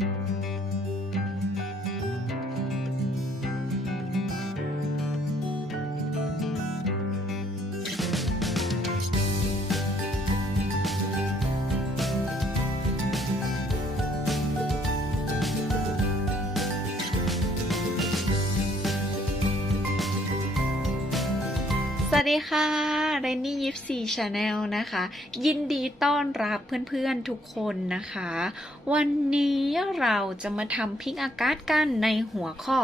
สวัสดีค่ะ เรนนี่ยิปซีชาแนลนะคะ ยินดีต้อนรับเพื่อนๆทุกคนนะคะ วันนี้เราจะมาทำพิกอากาศกันในหัวข้อ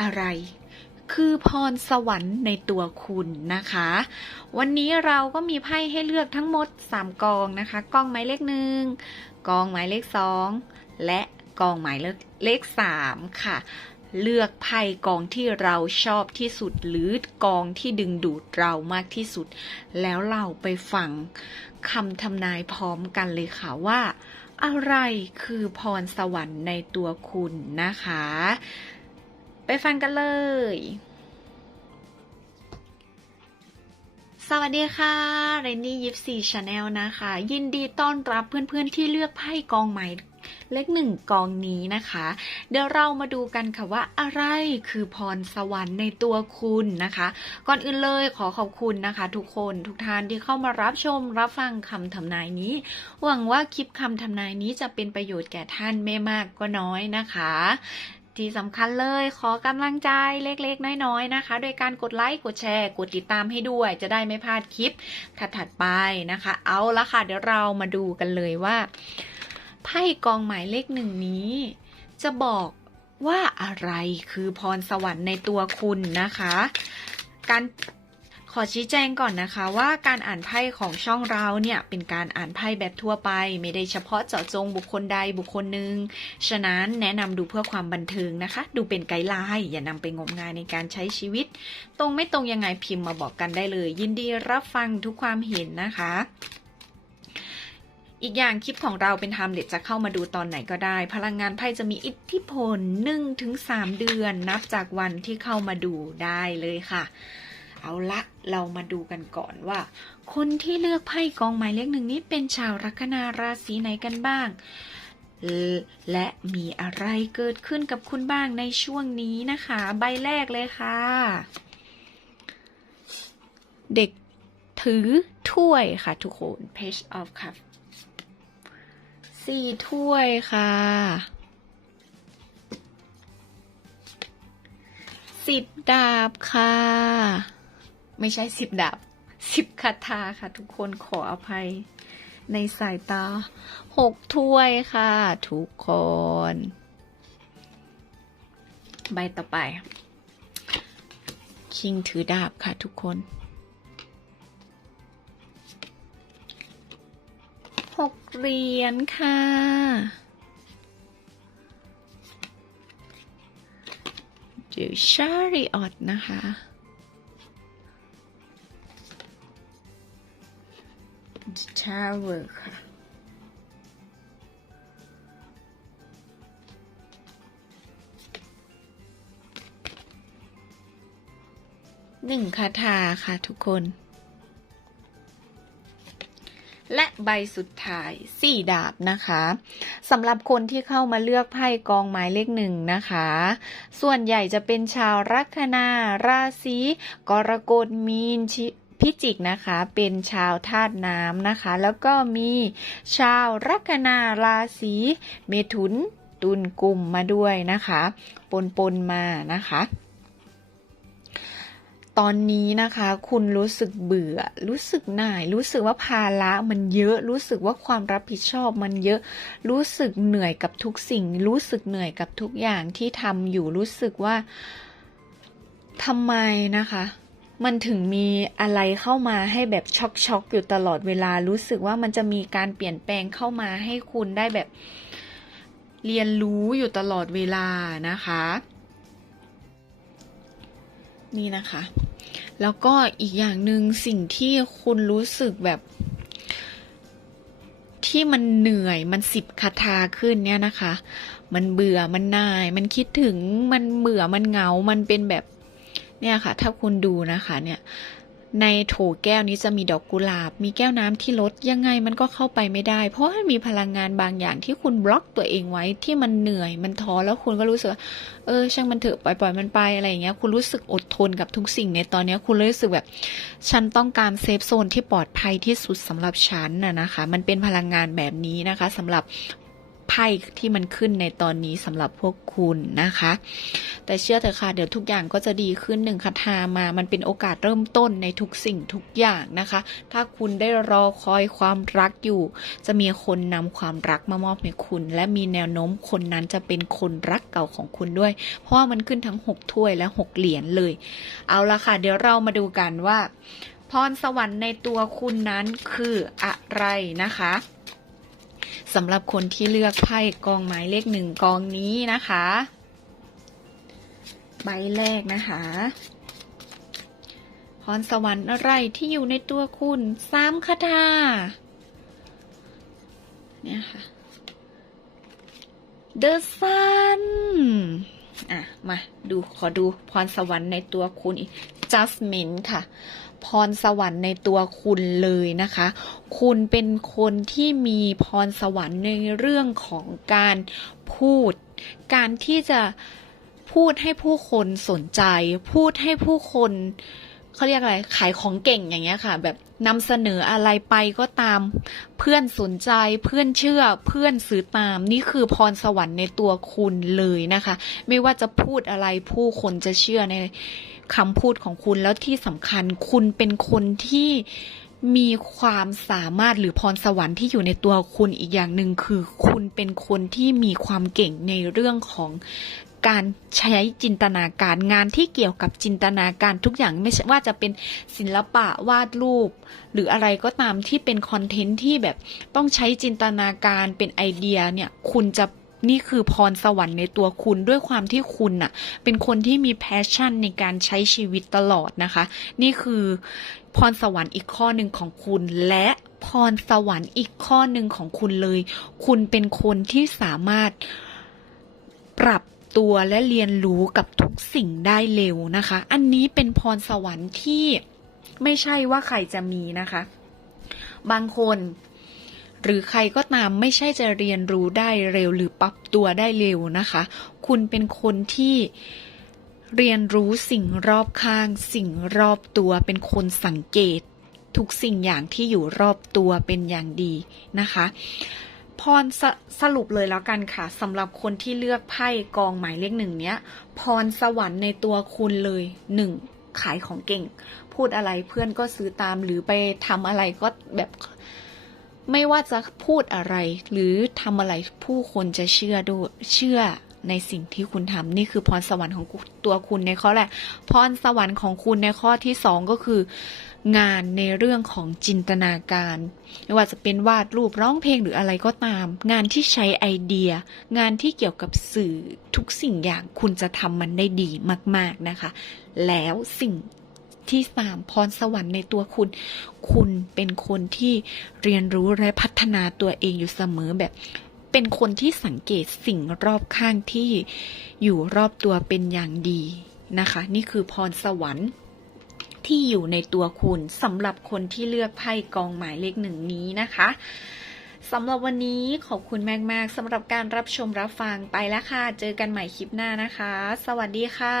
อะไร คือพรสวรรค์ในตัวคุณนะคะ วันนี้เราก็มีไพ่ให้เลือกทั้งหมด 3 กองนะคะ กองหมายเลขหนึ่งกองหมายเลขสองและกองหมายเลขเลขสามค่ะ เลือกไพ่กองที่เราชอบที่สุด หรือกองที่ดึงดูดเรามากที่สุด แล้วเราไปฟังคำทำนายพร้อมกันเลยค่ะว่า อะไรคือพรสวรรค์ในตัวคุณนะคะ ไปฟังกันเลย สวัสดีค่ะเรนนี่ยิปซีชาแนลนะคะ ยินดีต้อนรับเพื่อนๆที่เลือกไพ่กองใหม่ เลขหนึ่งกองนี้นะคะ เดี๋ยวเรามาดูกันค่ะว่าอะไรคือพรสวรรค์ในตัวคุณนะคะ ก่อนอื่นเลยขอขอบคุณนะคะ ทุกคนทุกท่านที่เข้ามารับชมรับฟังคำทำนายนี้ หวังว่าคลิปคำทำนายนี้จะเป็นประโยชน์แก่ท่านไม่มากก็น้อยนะคะที่สำคัญเลยขอกำลังใจเล็กๆ น้อยๆ นะคะ โดยการกดไลค์ กดแชร์ กดติดตามให้ด้วย จะได้ไม่พลาดคลิปถัดๆไปนะคะ เอาละค่ะ เดี๋ยวเรามาดูกันเลยว่า ไพ่กองหมายเลขหนึ่งนี้ จะบอกว่าอะไรคือพรสวรรค์ในตัวคุณนะคะ การขอชี้แจงก่อนนะคะว่าการอ่านไพ่ของช่องเราเนี่ยเป็นการอ่านไพ่แบบทั่วไป ไม่ได้เฉพาะเจาะจงบุคคลใดบุคคลหนึ่งฉะนั้นแนะนำดูเพื่อความบันเทิงนะคะ ดูเป็นไกด์ไลน์อย่านำไปงมงายในการใช้ชีวิต ตรงไม่ตรงยังไงพิมพ์มาบอกกันได้เลย ยินดีรับฟังทุกความเห็นนะคะ อีกอย่างคลิปของเราเป็นธรรมเด็ดจะเข้ามาดูตอนไหนก็ได้ พลังงานไพ่จะมีอิทธิพล1-3เดือน นับจากวันที่เข้ามาดูได้เลยค่ะ เอาละเรามาดูกันก่อนว่า คนที่เลือกไพ่กองหมายเลขหนึ่งนี้เป็นชาวลัคนาราศีไหนกันบ้าง และมีอะไรเกิดขึ้นกับคุณบ้างในช่วงนี้นะคะ ใบแรกเลยค่ะ เด็กถือถ้วยค่ะทุกคน page of cup สี่ถ้วยค่ะสิบดาบค่ะ ไม่ใช่สิบดาบสิบคาถาค่ะ ทุกคนขออภัยในสายตาหกถ้วยค่ะ ทุกคน ใบต่อไป คิงถือดาบค่ะทุกคน เรียญค่ะหรือชาริออตนะคะ Tower ค่ะหนึ่งคาถาค่ะทุกคน และใบสุดท้ายสี่ดาบนะคะสำหรับคนที่เข้ามาเลือกไพ่กองหมายเลขหนึ่งนะคะ ส่วนใหญ่จะเป็นชาวลัคนาราศีกรกฎมีนชิพิจิกนะคะเป็นชาวธาตุน้ำนะคะ แล้วก็มีชาวลัคนาราศีเมถุนตุลกลุ่มมาด้วยนะคะ ปนปนมานะคะ ตอนนี้นะคะ คุณรู้สึกเบื่อ รู้สึกหน่าย รู้สึกว่าภาระมันเยอะ รู้สึกว่าความรับผิดชอบมันเยอะ รู้สึกเหนื่อยกับทุกสิ่ง รู้สึกเหนื่อยกับทุกอย่างที่ทำอยู่ รู้สึกว่าทำไมนะคะ มันถึงมีอะไรเข้ามาให้แบบช็อกช็อกอยู่ตลอดเวลา รู้สึกว่ามันจะมีการเปลี่ยนแปลงเข้ามาให้คุณได้แบบ เรียนรู้อยู่ตลอดเวลานะคะ นี่นะคะ แล้วก็อีกอย่างหนึ่งสิ่งที่คุณรู้สึกแบบ ที่มันเหนื่อยมันสิบคาถาขึ้นเนี่ยนะคะ มันเบื่อมันน่าย มันคิดถึงมันเบื่อมันเหงา มันเป็นแบบเนี่ยค่ะ ถ้าคุณดูนะคะ เนี่ย ในโถแก้วนี้จะมีดอกกุหลาบ มีแก้วน้ำที่ลดยังไงมันก็เข้าไปไม่ได้ เพราะมันมีพลังงานบางอย่างที่คุณบล็อกตัวเองไว้ที่มันเหนื่อยมันท้อแล้วคุณก็รู้สึกว่าเออ ช่างมันเถอะปล่อยปล่อยมันไปอะไรอย่างเงี้ย คุณรู้สึกอดทนกับทุกสิ่งในตอนนี้คุณรู้สึกแบบ ฉันต้องการเซฟโซนที่ปลอดภัยที่สุดสำหรับฉันน่ะนะคะ มันเป็นพลังงานแบบนี้นะคะสำหรับ ไพ่ที่มันขึ้นในตอนนี้สำหรับพวกคุณนะคะ แต่เชื่อเถอะค่ะ เดี๋ยวทุกอย่างก็จะดีขึ้นหนึ่งคาถามามันเป็นโอกาสเริ่มต้นในทุกสิ่งทุกอย่างนะคะ ถ้าคุณได้รอคอยความรักอยู่ จะมีคนนำความรักมามอบให้คุณ และมีแนวโน้มคนนั้นจะเป็นคนรักเก่าของคุณด้วย เพราะว่ามันขึ้นทั้ง 6 ถ้วยและ 6 เหรียญเลย เอาละค่ะ เดี๋ยวเรามาดูกันว่าพรสวรรค์ในตัวคุณนั้นคืออะไรนะคะ สำหรับคนที่เลือกไพ่กองหมายเลขหนึ่งกองนี้นะคะ ใบแรกนะคะพรสวรรค์อะไรที่อยู่ในตัวคุณสามคาถาเนี่ยค่ะ The Sun อะ มาดูขอดูพรสวรรค์ในตัวคุณอีก Jasmine ค่ะ พรสวรรค์ในตัวคุณเลยนะคะ คุณเป็นคนที่มีพรสวรรค์ในเรื่องของการพูด การที่จะพูดให้ผู้คนสนใจ พูดให้ผู้คนเเขาเรียกอะไร ขายของเก่งอย่างเงี้ยค่ะ แบบนำเสนออะไรไปก็ตาม เพื่อนสนใจเพื่อนเชื่อเพื่อนซื้อตาม นี่คือพรสวรรค์ในตัวคุณเลยนะคะ ไม่ว่าจะพูดอะไรผู้คนจะเชื่อในคำพูดของคุณแล้วที่สำคัญคุณเป็นคนที่มีความสามารถหรือพรสวรรค์ที่อยู่ในตัวคุณอีกอย่างหนึ่งคือ คุณเป็นคนที่มีความเก่งในเรื่องของ การใช้จินตนาการงานที่เกี่ยวกับจินตนาการทุกอย่างไม่ว่าจะเป็นศิลปะวาดรูป หรืออะไรก็ตามที่เป็นคอนเทนต์ที่แบบต้องใช้จินตนาการเป็นไอเดียเนี่ยคุณจะนี่คือพรสวรรค์ในตัวคุณด้วยความที่คุณน่ะ เป็นคนที่มีแพชชั่นในการใช้ชีวิตตลอดนะคะ นี่คือพรสวรรค์อีกข้อหนึ่งของคุณและพรสวรรค์อีกข้อหนึ่งของคุณเลย คุณเป็นคนที่สามารถปรับ ตัวและเรียนรู้กับทุกสิ่งได้เร็วนะคะ อันนี้เป็นพรสวรรค์ที่ไม่ใช่ว่าใครจะมีนะคะ บางคนหรือใครก็ตามไม่ใช่จะเรียนรู้ได้เร็วหรือปรับตัวได้เร็วนะคะ คุณเป็นคนที่เรียนรู้สิ่งรอบข้าง สิ่งรอบตัวเป็นคนสังเกต ทุกสิ่งอย่างที่อยู่รอบตัวเป็นอย่างดีนะคะ พรสสรุปเลยแล้วกันค่ะสำหรับคนที่เลือกไพ่กองหมายเลขหนึ่งเนี้ย พรสวรรค์ในตัวคุณเลยหนึ่งขายของเก่ง พูดอะไรเพื่อนก็ซื้อตามหรือไปทำอะไรก็แบบไม่ว่าจะพูดอะไร หรือทำอะไรผู้คนจะเชื่อด้วยเชื่อในสิ่งที่คุณทำนี่คือพรสวรรค์ของตัวคุณในข้อแรกพรสวรรค์ของคุณในข้อที่สองก็คือ งานในเรื่องของจินตนาการ ไม่ว่าจะเป็นวาดรูปร้องเพลงหรืออะไรก็ตาม งานที่ใช้ไอเดีย งานที่เกี่ยวกับสื่อทุกสิ่งอย่างคุณจะทำมันได้ดีมาก ๆนะคะ แล้วสิ่งที่สามพรสวรรค์ในตัวคุณ คุณเป็นคนที่เรียนรู้และพัฒนาตัวเองอยู่เสมอแบบ เป็นคนที่สังเกตสิ่งรอบข้างที่อยู่รอบตัวเป็นอย่างดีนะคะ นี่คือพรสวรรค์ ที่อยู่ในตัวคุณสำหรับคนที่เลือกไพ่กองหมายเลขหนึ่งนี้นะคะสำหรับวันนี้ขอบคุณมากๆสำหรับการรับชมรับฟังไปแล้วค่ะ เจอกันใหม่คลิปหน้านะคะ สวัสดีค่ะ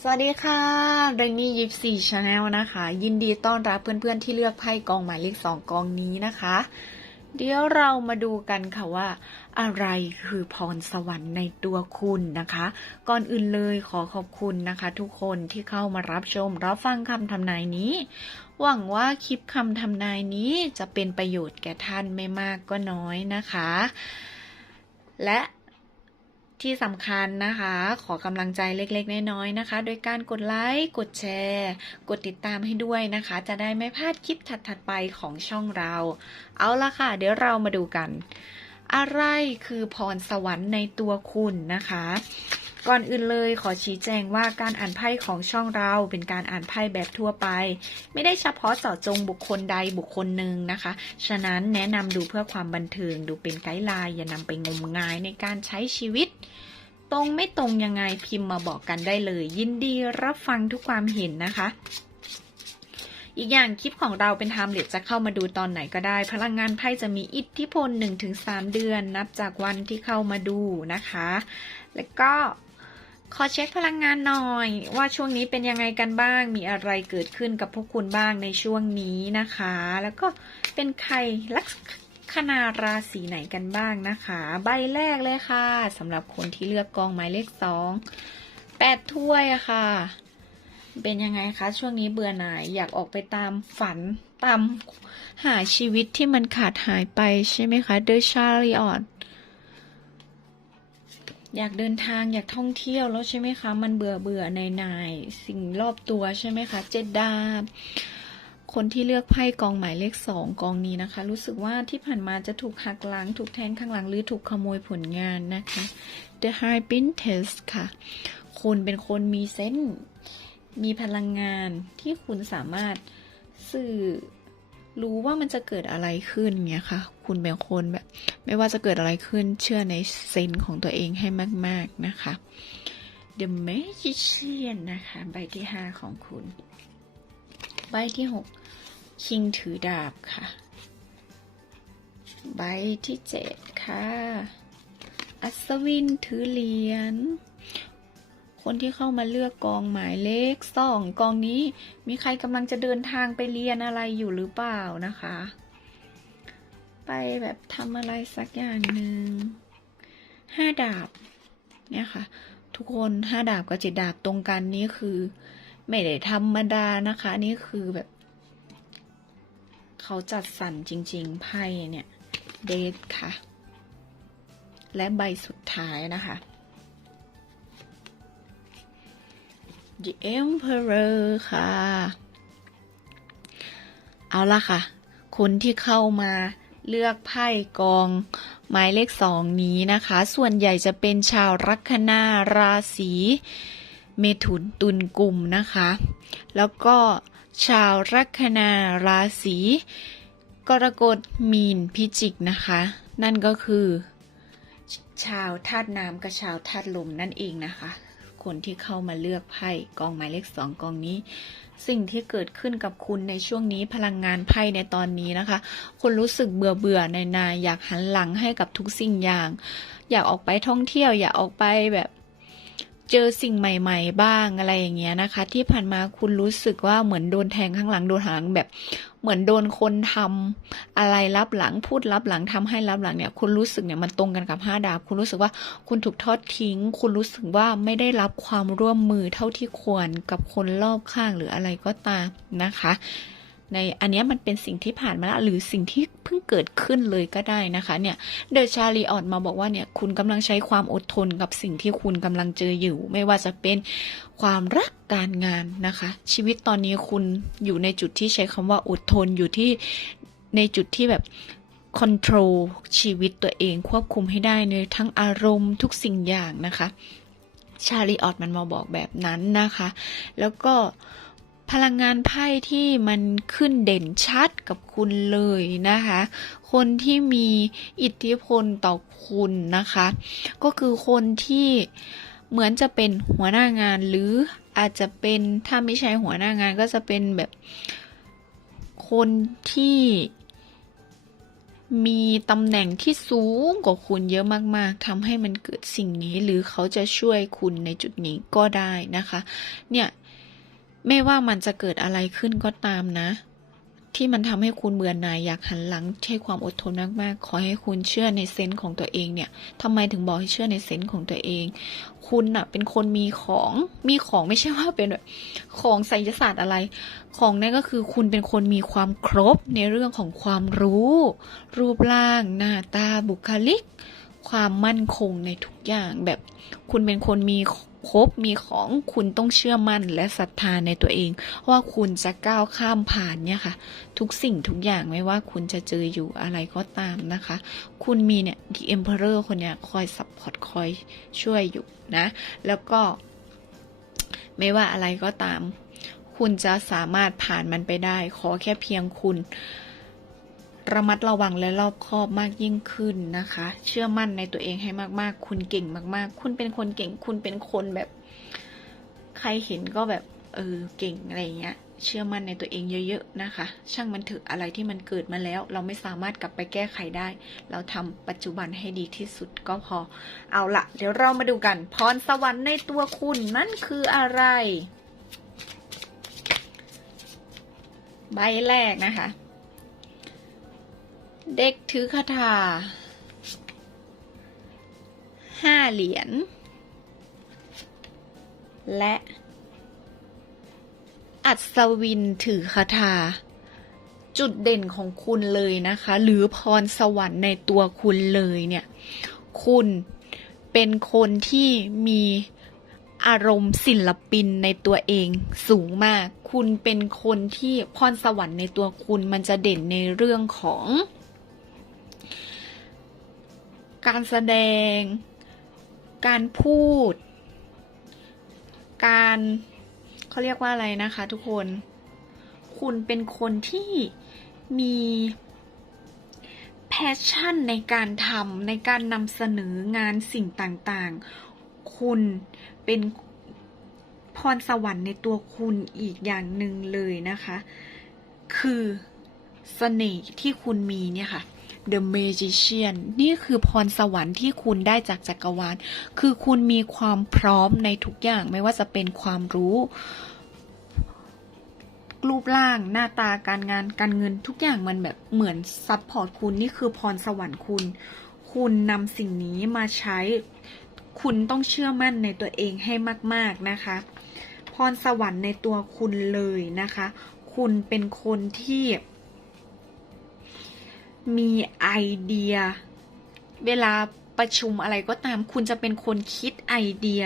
สวัสดีค่ะเรนนี่ยิปซีชาแนลนะคะ ยินดีต้อนรับเพื่อนๆที่เลือกไพ่กองหมายเลขสองกองนี้นะคะ เดี๋ยวเรามาดูกันค่ะว่า อะไรคือพรสวรรค์ในตัวคุณนะคะ ก่อนอื่นเลยขอขอบคุณนะคะ ทุกคนที่เข้ามารับชม รับฟังคำทำนายนี้ หวังว่าคลิปคำทำนายนี้จะเป็นประโยชน์แก่ท่านไม่มากก็น้อยนะคะ และที่สำคัญนะคะ ขอกำลังใจเล็กๆ น้อยๆนะคะ โดยการกดไลค์กดแชร์ กดติดตามให้ด้วยนะคะ จะได้ไม่พลาดคลิปถัดๆไปของช่องเรา เอาละค่ะ เดี๋ยวเรามาดูกัน อะไรคือพรสวรรค์ในตัวคุณนะคะ ก่อนอื่นเลยขอชี้แจงว่าการอ่านไพ่ของช่องเราเป็นการอ่านไพ่แบบทั่วไป ไม่ได้เฉพาะเจาะจงบุคคลใดบุคคลหนึ่งนะคะ ฉะนั้นแนะนำดูเพื่อความบันเทิงดูเป็นไกด์ไลน์อย่านำไปงมงายในการใช้ชีวิตตรงไม่ตรงยังไงพิมพ์มาบอกกันได้เลย ยินดีรับฟังทุกความเห็นนะคะ อีกอย่างคลิปของเราเป็นไทม์เลสจะเข้ามาดูตอนไหนก็ได้ พลังงานไพ่จะมีอิทธิพล 1-3 เดือน นับจากวันที่เข้ามาดูนะคะ แล้วก็ขอเช็คพลังงานหน่อย ว่าช่วงนี้เป็นยังไงกันบ้าง มีอะไรเกิดขึ้นกับพวกคุณบ้างในช่วงนี้นะคะ แล้วก็เป็นใครลัคนาราศีไหนกันบ้างนะคะ ใบแรกเลยค่ะสำหรับคนที่เลือกกองหมายเลขสองแปดถ้วยค่ะ เป็นยังไงคะ ช่วงนี้เบื่อหน่ายอยากออกไปตามฝันตามหาชีวิตที่มันขาดหายไปใช่ไหมคะ The Chariot อยากเดินทางอยากท่องเที่ยวแล้วใช่ไหมคะ มันเบื่อเบื่อในในสิ่งรอบตัวใช่ไหมคะ เจดดาบคนที่เลือกไพ่กองหมายเลขสองกองนี้นะคะ รู้สึกว่าที่ผ่านมาจะถูกหักหลัง ถูกแทงข้างหลังหรือถูกขโมยผลงานนะคะ The High Princess ค่ะ คุณเป็นคนมีเซนส์ มีพลังงานที่คุณสามารถสื่อรู้ว่ามันจะเกิดอะไรขึ้นเงี้ยค่ะ คุณเป็นคนแบบ ไม่ว่าจะเกิดอะไรขึ้นเชื่อในเซนส์ของตัวเองให้มาก ๆนะคะ The Magician นะคะ ใบที่ 5 ของคุณ ใบที่ 6 คิงถือดาบค่ะ ใบที่ 7 ค่ะ อัศวินถือเหรียญ คนที่เข้ามาเลือกกองหมายเลขสองกองนี้ มีใครกำลังจะเดินทางไปเรียนอะไรอยู่หรือเปล่านะคะ ไปแบบทำอะไรสักอย่างหนึ่งห้าดาบเนี่ยค่ะ ทุกคนห้าดาบกับเจ็ดดาบตรงกันนี่คือ ไม่ได้ธรรมดานะคะ นี่คือแบบ เขาจัดสรรจริง ๆ ไพ่เนี่ยเดทค่ะ และใบสุดท้ายนะคะ The Emperor ค่ะ เอาละค่ะ คนที่เข้ามาเลือกไพ่กองหมายเลขสองนี้นะคะ ส่วนใหญ่จะเป็นชาวลัคนาราศีเมถุนตุลกลุ่มนะคะ แล้วก็ชาวลัคนาราศีกรกฎมีนพิจิกนะคะ นั่นก็คือ ชาวธาตุน้ำกับชาวธาตุลมนั่นเองนะคะ คนที่เข้ามาเลือกไพ่กองหมายเลขสองกองนี้ สิ่งที่เกิดขึ้นกับคุณในช่วงนี้พลังงานไพ่ในตอนนี้นะคะ คุณรู้สึกเบื่อเบื่อในนายอยากหันหลังให้กับทุกสิ่งอย่าง อยากออกไปท่องเที่ยว อยากออกไปแบบ เจอสิ่งใหม่ ๆ บ้างอะไรอย่างเงี้ยนะคะ ที่ผ่านมาคุณรู้สึกว่าเหมือนโดนแทงข้างหลังโดนหางแบบ เหมือนโดนคนทำอะไรรับหลังพูดรับหลังทำให้รับหลังเนี่ย คุณรู้สึกเนี่ยมันตรงกันกับห้าดาบ คุณรู้สึกว่าคุณถูกทอดทิ้ง คุณรู้สึกว่าไม่ได้รับความร่วมมือเท่าที่ควรกับคนรอบข้างหรืออะไรก็ตามนะคะ ในอันนี้มันเป็นสิ่งที่ผ่านมาแล้วหรือสิ่งที่เพิ่งเกิดขึ้นเลยก็ได้นะคะเนี่ยเดอะชาลีออดมาบอกว่าเนี่ยคุณกำลังใช้ความอดทนกับสิ่งที่คุณกำลังเจออยู่ ไม่ว่าจะเป็นความรักการงานนะคะ ชีวิตตอนนี้คุณอยู่ในจุดที่ใช้คำว่าอดทนอยู่ที่ในจุดที่แบบคอนโทรลชีวิตตัวเองควบคุมให้ได้ในทั้งอารมณ์ทุกสิ่งอย่างนะคะ ชาลีออดมันมาบอกแบบนั้นนะคะ แล้วก็ พลังงานไพ่ที่มันขึ้นเด่นชัดกับคุณเลยนะคะ คนที่มีอิทธิพลต่อคุณนะคะ ก็คือคนที่เหมือนจะเป็นหัวหน้างานหรืออาจจะเป็นถ้าไม่ใช่หัวหน้างานก็จะเป็นแบบคนที่มีตำแหน่งที่สูงกว่าคุณเยอะมากๆทำให้มันเกิดสิ่งนี้หรือเขาจะช่วยคุณในจุดนี้ก็ได้นะคะ เนี่ย ไม่ว่ามันจะเกิดอะไรขึ้นก็ตามนะ ที่มันทำให้คุณเบื่อหน่ายอยากหันหลังใช้ความอดทนมากๆขอให้คุณเชื่อในเซนส์ของตัวเองเนี่ยทำไมถึงบอกให้เชื่อในเซนส์ของตัวเอง คุณน่ะเป็นคนมีของมีของไม่ใช่ว่าเป็นแบบของไสยศาสตร์อะไร ของนั่นก็คือคุณเป็นคนมีความครบในเรื่องของความรู้ รูปร่าง หน้าตาบุคลิก ความมั่นคงในทุกอย่างแบบ คุณเป็นคนมี ครบมีของคุณต้องเชื่อมั่นและศรัทธาในตัวเอง ว่าคุณจะก้าวข้ามผ่านเนี่ยค่ะ ทุกสิ่งทุกอย่างไม่ว่าคุณจะเจออยู่อะไรก็ตามนะคะ คุณมีเนี่ย The Emperor คนเนี้ยคอยซัพพอร์ตคอยช่วยอยู่นะ แล้วก็ ไม่ว่าอะไรก็ตาม คุณจะสามารถผ่านมันไปได้ ขอแค่เพียงคุณ ระมัดระวังและรอบคอบมากยิ่งขึ้นนะคะ เชื่อมั่นในตัวเองให้มากๆ คุณเก่งมากๆ คุณเป็นคนเก่ง คุณเป็นคนแบบ ใครเห็นก็แบบ เออเก่งอะไรเงี้ย เชื่อมั่นในตัวเองเยอะๆนะคะ ช่างมันเถอะอะไรที่มันเกิดมาแล้ว เราไม่สามารถกลับไปแก้ไขได้ เราทำปัจจุบันให้ดีที่สุดก็พอ เอาละเดี๋ยวเรามาดูกัน พรสวรรค์ในตัวคุณนั่นคืออะไร ใบแรกนะคะ เด็กถือคาถาห้าเหรียญ และอัศวินถือคาถา จุดเด่นของคุณเลยนะคะ หรือพรสวรรค์ในตัวคุณเลยเนี่ย คุณเป็นคนที่มีอารมณ์ศิลปินในตัวเองสูงมาก คุณเป็นคนที่พรสวรรค์ในตัวคุณมันจะเด่นในเรื่องของ การแสดง การพูด การเขาเรียกว่าอะไรนะคะ ทุกคน คุณเป็นคนที่มีแพชชั่นในการทำในการนำเสนองานสิ่งต่างๆ คุณเป็นพรสวรรค์ในตัวคุณอีกอย่างหนึ่งเลยนะคะ คือเสน่ห์ที่คุณมีเนี่ยค่ะ The Magician นี่คือพรสวรรค์ที่คุณได้จากจักรวาล คือคุณมีความพร้อมในทุกอย่างไม่ว่าจะเป็นความรู้ รูปร่างหน้าตาการงานการเงินทุกอย่างมันแบบเหมือนซัพพอร์ตคุณนี่คือพรสวรรค์คุณ คุณนำสิ่งนี้มาใช้ คุณต้องเชื่อมั่นในตัวเองให้มาก ๆนะคะ พรสวรรค์ในตัวคุณเลยนะคะ คุณเป็นคนที่ มีไอเดีย เวลาประชุมอะไรก็ตามคุณจะเป็นคนคิดไอเดีย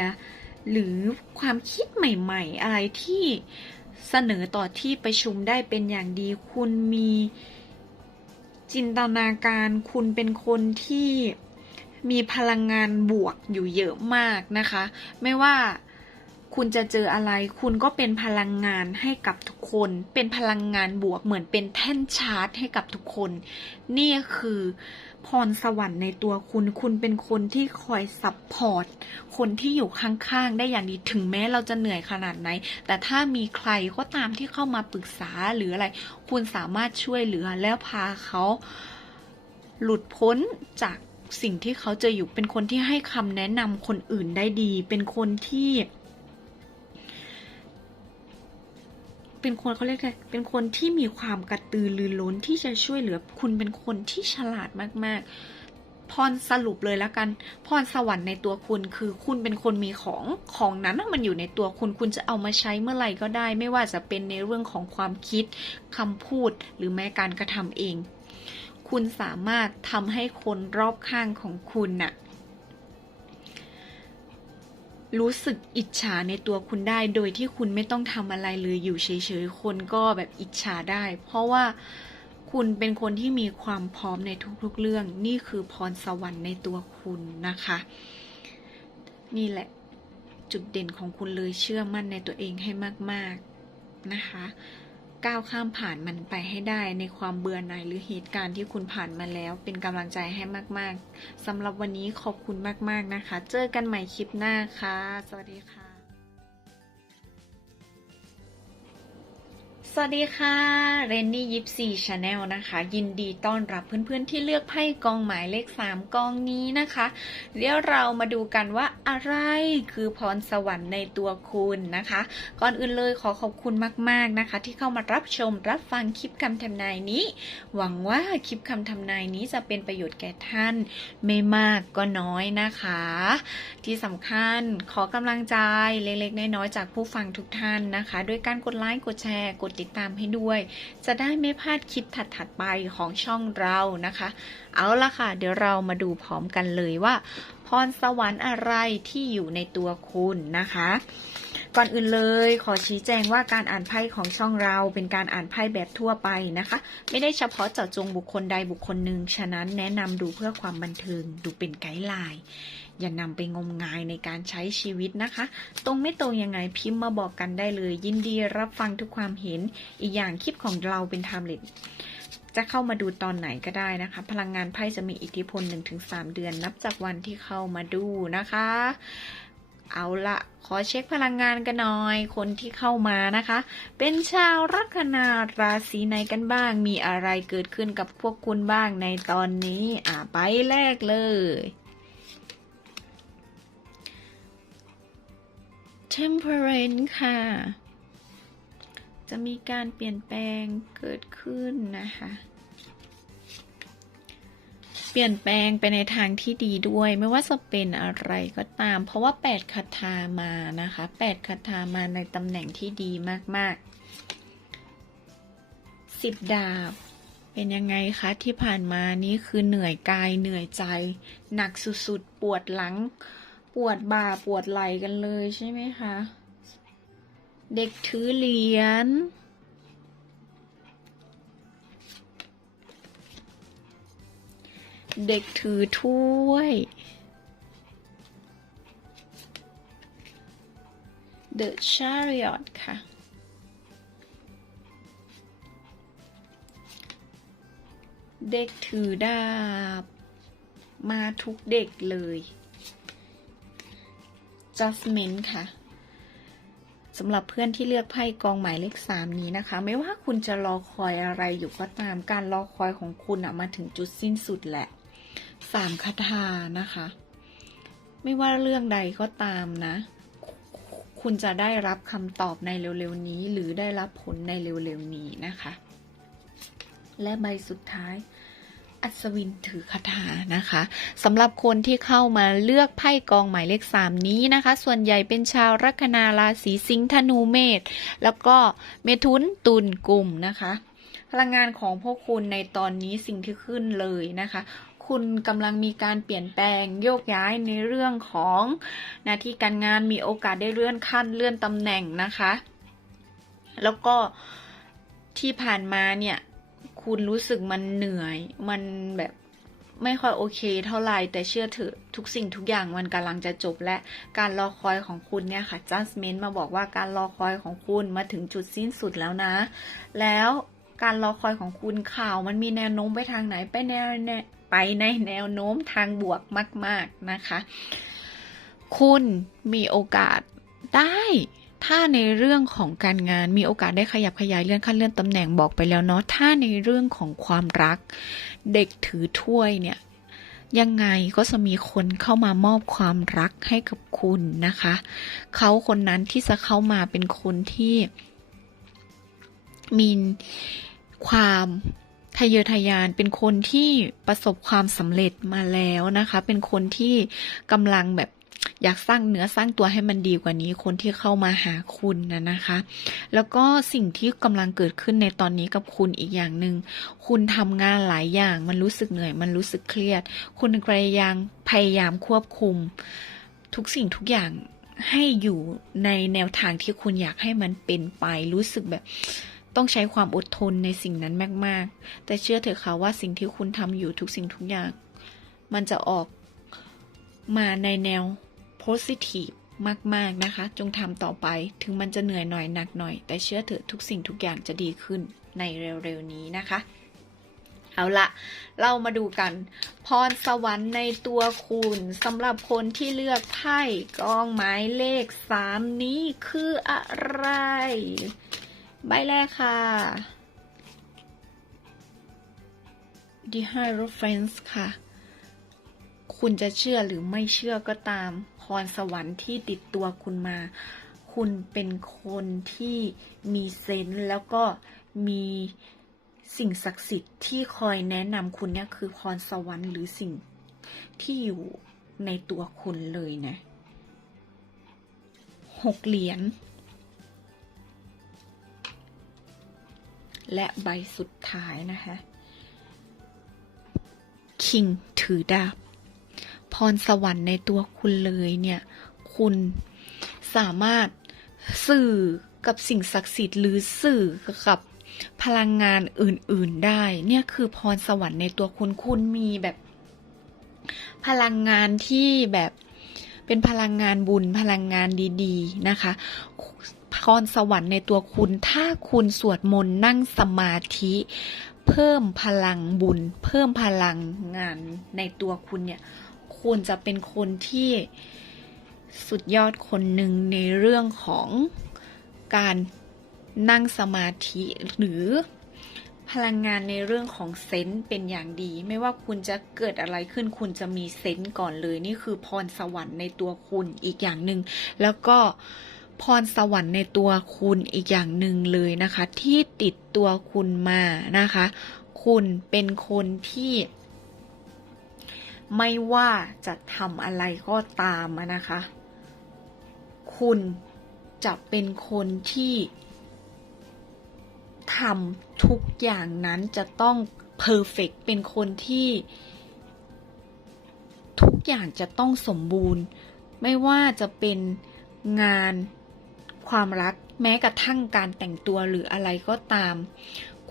หรือความคิดใหม่ๆ อะไรที่เสนอต่อที่ประชุมได้เป็นอย่างดี คุณมีจินตนาการ คุณเป็นคนที่มีพลังงานบวกอยู่เยอะมากนะคะ ไม่ว่า คุณจะเจออะไร คุณก็เป็นพลังงานให้กับทุกคน เป็นพลังงานบวกเหมือนเป็นแท่นชาร์จให้กับทุกคน นี่คือพรสวรรค์ในตัวคุณ คุณเป็นคนที่คอยซับพอร์ต คนที่อยู่ข้างๆ ได้อย่างดี ถึงแม้เราจะเหนื่อยขนาดไหน แต่ถ้ามีใครก็ตามที่เข้ามาปรึกษาหรืออะไร คุณสามารถช่วยเหลือแล้วพาเขาหลุดพ้นจากสิ่งที่เขาเจออยู่ เป็นคนที่ให้คำแนะนำคนอื่นได้ดี เป็นคนที่ เป็นคนเขาเรียกไงเป็นคนที่มีความกระตือรือร้นที่จะช่วยเหลือ คุณเป็นคนที่ฉลาดมาก ๆ พรสรุปเลยแล้วกัน พรสวรรค์ในตัวคุณคือคุณเป็นคนมีของของนั้นมันอยู่ในตัวคุณ คุณจะเอามาใช้เมื่อไหร่ก็ได้ ไม่ว่าจะเป็นในเรื่องของความคิดคำพูดหรือแม้การกระทำเอง คุณสามารถทำให้คนรอบข้างของคุณน่ะ รู้สึกอิจฉาในตัวคุณได้ โดยที่คุณไม่ต้องทำอะไรเลยอยู่เฉยๆ คนก็แบบอิจฉาได้ เพราะว่าคุณเป็นคนที่มีความพร้อมในทุกๆเรื่อง นี่คือพรสวรรค์ในตัวคุณนะคะ นี่แหละจุดเด่นของคุณเลยเชื่อมั่นในตัวเองให้มากๆนะคะ ก้าวข้ามผ่านมันไปให้ได้ในความเบื่อหน่ายหรือเหตุการณ์ที่คุณผ่านมาแล้ว เป็นกำลังใจให้มาก ๆสำหรับวันนี้ขอบคุณมาก ๆนะคะ เจอกันใหม่คลิปหน้าค่ะ สวัสดีค่ะ สวัสดีค่ะเรนนี่ยิปซีชาแนลนะคะ ยินดีต้อนรับเพื่อนๆที่เลือกไพ่กองหมายเลข 3 กองนี้นะคะ เดี๋ยวเรามาดูกันว่าอะไรคือพรสวรรค์ในตัวคุณนะคะ ก่อนอื่นเลยขอขอบคุณมากๆนะคะ ที่เข้ามารับชมรับฟังคลิปคำทำนายนี้ หวังว่าคลิปคำทำนายนี้จะเป็นประโยชน์แก่ท่าน ไม่มากก็น้อยนะคะ ที่สำคัญขอกำลังใจเล็กๆน้อยๆจากผู้ฟังทุกท่านนะคะ ด้วยการกดไลค์กดแชร์กดติดตามให้ด้วย จะได้ไม่พลาดคลิปถัดๆไปของช่องเรานะคะ เอาละค่ะ เดี๋ยวเรามาดูพร้อมกันเลยว่า พรสวรรค์อะไรที่อยู่ในตัวคุณนะคะ ก่อนอื่นเลยขอชี้แจงว่าการอ่านไพ่ของช่องเราเป็นการอ่านไพ่แบบทั่วไปนะคะ ไม่ได้เฉพาะเจาะจงบุคคลใดบุคคลหนึ่งฉะนั้นแนะนำดูเพื่อความบันเทิงดูเป็นไกด์ไลน์ อย่านำไปงมงายในการใช้ชีวิตนะคะ ตรงไม่ตรงยังไงพิมพ์มาบอกกันได้เลย ยินดีรับฟังทุกความเห็น อีกอย่างคลิปของเราเป็นไทม์เลสจะเข้ามาดูตอนไหนก็ได้นะคะ พลังงานไพ่จะมีอิทธิพล 1-3 เดือน นับจากวันที่เข้ามาดูนะคะ เอาละขอเช็คพลังงานกันหน่อย คนที่เข้ามานะคะ เป็นชาวลัคนาราศีไหนกันบ้าง มีอะไรเกิดขึ้นกับพวกคุณบ้างในตอนนี้ อ่าไปแรกเลย Temperance ค่ะ จะมีการเปลี่ยนแปลงเกิดขึ้นนะคะ เปลี่ยนแปลงไปในทางที่ดีด้วย ไม่ว่าจะเป็นอะไรก็ตาม เพราะว่า 8คาถามานะคะ 8คาถามาในตำแหน่งที่ดีมาก ๆ 10 ดาบเป็นยังไงคะที่ผ่านมานี้คือเหนื่อยกายเหนื่อยใจ หนักสุดๆ ปวดหลัง ปวดบ่าปวดไหล่กันเลยใช่ไหมคะ เด็กถือเหรียญเด็กถือถ้วย The Chariot ค่ะ เด็กถือดาบ มาทุกเด็กเลย Judgment ค่ะสำหรับเพื่อนที่เลือกไพ่กองหมายเลขสามนี้นะคะ ไม่ว่าคุณจะรอคอยอะไรอยู่ก็ตามการรอคอยของคุณอะมาถึงจุดสิ้นสุดแหละสามคาถานะคะ ไม่ว่าเรื่องใดก็ตามนะ คุณจะได้รับคำตอบในเร็วๆนี้ หรือได้รับผลในเร็วๆนี้นะคะ และใบสุดท้าย อัศวินถือคาถานะคะสำหรับคนที่เข้ามาเลือกไพ่กองหมายเลขสามนี้นะคะ ส่วนใหญ่เป็นชาวลัคนาราศีสิงห์ธนูเมษแล้วก็เมถุนตุลกลุ่มนะคะ พลังงานของพวกคุณในตอนนี้สิ่งที่ขึ้นเลยนะคะ คุณกำลังมีการเปลี่ยนแปลงโยกย้ายในเรื่องของหน้าที่การงานมีโอกาสได้เลื่อนขั้นเลื่อนตำแหน่งนะคะ แล้วก็ที่ผ่านมาเนี่ย คุณรู้สึกมันเหนื่อย มันแบบไม่ค่อยโอเคเท่าไหร่แต่เชื่อเถอะทุกสิ่งทุกอย่างมันกำลังจะจบและการรอคอยของคุณเนี่ยค่ะ judgment มาบอกว่าการรอคอยของคุณมาถึงจุดสิ้นสุดแล้วนะ แล้วการรอคอยของคุณข่าวมันมีแนวโน้มไปทางไหนไปแนวแนไปในแนวโน้มทางบวกมาก ๆนะคะ คุณมีโอกาสได้ ถ้าในเรื่องของการงานมีโอกาสได้ขยับขยายเลื่อนขั้นเลื่อนตำแหน่งบอกไปแล้วเนาะถ้าในเรื่องของความรัก เด็กถือถ้วยเนี่ยยังไงก็จะมีคนเข้ามามอบความรักให้กับคุณนะคะ เขาคนนั้นที่จะเข้ามาเป็นคนที่ มีความทะเยอทะยานเป็นคนที่ประสบความสำเร็จมาแล้วนะคะ เป็นคนที่กำลังแบบ อยากสร้างเนื้อสร้างตัวให้มันดีกว่านี้คนที่เข้ามาหาคุณนะนะคะ แล้วก็สิ่งที่กำลังเกิดขึ้นในตอนนี้กับคุณอีกอย่างหนึ่งคุณทำงานหลายอย่างมันรู้สึกเหนื่อย มันรู้สึกเครียด คุณพยายามพยายามควบคุม ทุกสิ่งทุกอย่างให้อยู่ในแนวทางที่คุณอยากให้มันเป็นไปรู้สึกแบบต้องใช้ความอดทนในสิ่งนั้นมาก ๆ แต่เชื่อเถอะค่ะว่าสิ่งที่คุณทำอยู่ทุกสิ่งทุกอย่าง มันจะออกมาในแนว positive มาก ๆ นะคะ จงทำต่อไปถึงมันจะเหนื่อยหน่อยหนักหน่อย แต่เชื่อเถอะทุกสิ่งทุกอย่างจะดีขึ้นในเร็ว ๆ นี้นะคะ เอาละเรามาดูกัน พรสวรรค์ในตัวคุณสำหรับคนที่เลือกไพ่กองหมายเลขสามนี้คืออะไร ใบแรกค่ะ The Hierophant ค่ะ คุณจะเชื่อหรือไม่เชื่อก็ตาม รสวรรค์ที่ติดตัวคุณมา คุณเป็นคนที่มีเซนส์แล้วก็มีสิ่งศักดิ์สิทธิ์ที่คอยแนะนำคุณเนี่ยคือพรสวรรค์หรือสิ่งที่อยู่ในตัวคุณเลยนะหกเหรียญและใบสุดท้ายนะคะ คิงถือดาบ รสวรรค์ในตัวคุณเลยเนี่ย คุณสามารถสื่อกับสิ่งศักดิ์สิทธิ์หรือสื่อกับพลังงานอื่น ๆได้ เนี่ยคือพรสวรรค์ในตัวคุณคุณมีแบบ พลังงานที่แบบเป็นพลังงานบุญพลังงานดีๆ นะคะพรสวรรค์ในตัวคุณ ถ้าคุณสวดมนต์นั่งสมาธิ เพิ่มพลังบุญ เพิ่มพลังงานในตัวคุณเนี่ย คุณจะเป็นคนที่สุดยอดคนหนึ่งในเรื่องของการนั่งสมาธิหรือพลังงานในเรื่องของเซนต์เป็นอย่างดี ไม่ว่าคุณจะเกิดอะไรขึ้น คุณจะมีเซนต์ก่อนเลย นี่คือพรสวรรค์ในตัวคุณอีกอย่างหนึ่งแล้วก็พรสวรรค์ในตัวคุณอีกอย่างหนึ่งเลยนะคะ ที่ติดตัวคุณมานะคะ คุณเป็นคนที่ ไม่ว่าจะทำอะไรก็ตามนะคะ คุณจะเป็นคนที่ทำทุกอย่างนั้นจะต้องเพอร์เฟกเป็นคนที่ ทุกอย่างจะต้องสมบูรณ์ ไม่ว่าจะเป็นงานความรักแม้กระทั่งการแต่งตัวหรืออะไรก็ตาม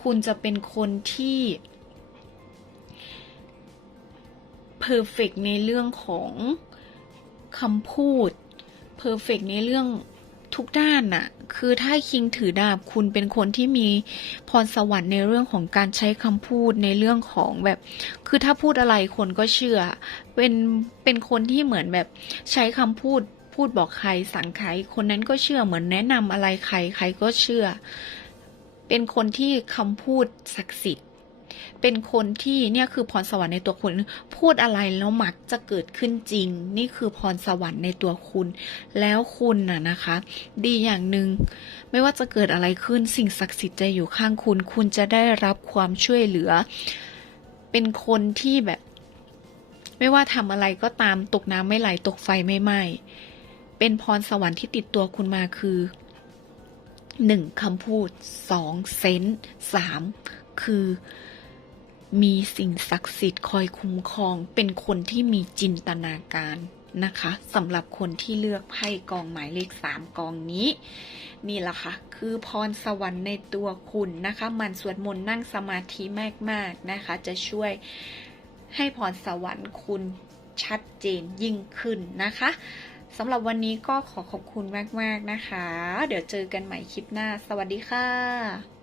คุณจะเป็นคนที่ เพอร์เฟกในเรื่องของคำพูดเพอร์เฟกในเรื่องทุกด้านน่ะ คือถ้าคิงถือดาบคุณเป็นคนที่มีพรสวรรค์ในเรื่องของการใช้คำพูดในเรื่องของแบบ คือถ้าพูดอะไรคนก็เชื่อ เป็น เป็นคนที่เหมือนแบบใช้คำพูด พูดบอกใครสั่งใคร คนนั้นก็เชื่อเหมือนแนะนำอะไรใคร ใครก็เชื่อ เป็นคนที่คำพูดศักดิ์สิทธิ์ เป็นคนที่เนี่ยคือพรสวรรค์ในตัวคุณ พูดอะไรแล้วมักจะเกิดขึ้นจริง นี่คือพรสวรรค์ในตัวคุณ แล้วคุณน่ะนะคะ ดีอย่างหนึ่งไม่ว่าจะเกิดอะไรขึ้นสิ่งศักดิ์สิทธิ์จะอยู่ข้างคุณ คุณจะได้รับความช่วยเหลือ เป็นคนที่แบบ ไม่ว่าทำอะไรก็ตามตกน้ำไม่ไหลตกไฟไม่ไหม้เป็นพรสวรรค์ที่ติดตัวคุณมาคือหนึ่งคำพูดสองเซนส์สามคือ มีสิ่งศักดิ์สิทธิ์คอยคุ้มครอง เป็นคนที่มีจินตนาการนะคะสำหรับคนที่เลือกไพ่กองหมายเลขสามกองนี้ นี่แหละค่ะ คือพรสวรรค์ในตัวคุณนะคะ มันสวดมนต์นั่งสมาธิมากๆนะคะ จะช่วยให้พรสวรรค์คุณชัดเจนยิ่งขึ้นนะคะสำหรับวันนี้ก็ขอขอบคุณมาก ๆ นะคะ เดี๋ยวเจอกันใหม่คลิปหน้า สวัสดีค่ะ